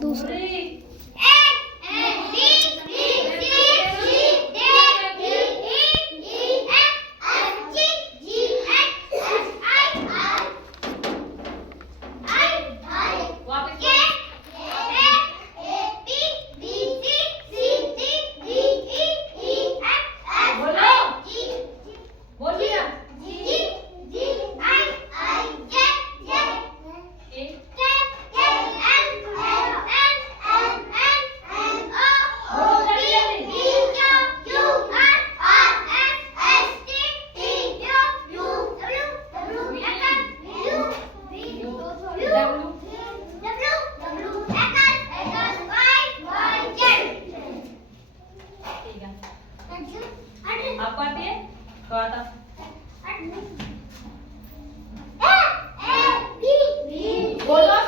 दूसरा आपको आती है तो आता बोलो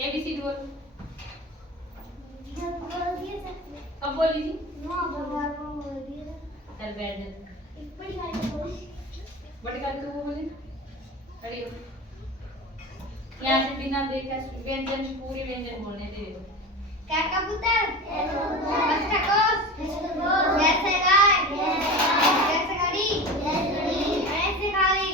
ABCD बोल कब बोली थी चल बैठ जा बड़ी गाड़ी तो वो बोले खड़ी हो यहाँ से बिना देखे व्यंजन पूरी व्यंजन बोलने दे दो क्या कबूतर बस खरगोश जैसे गाय जैसे घड़ी ऐसे गाड़ी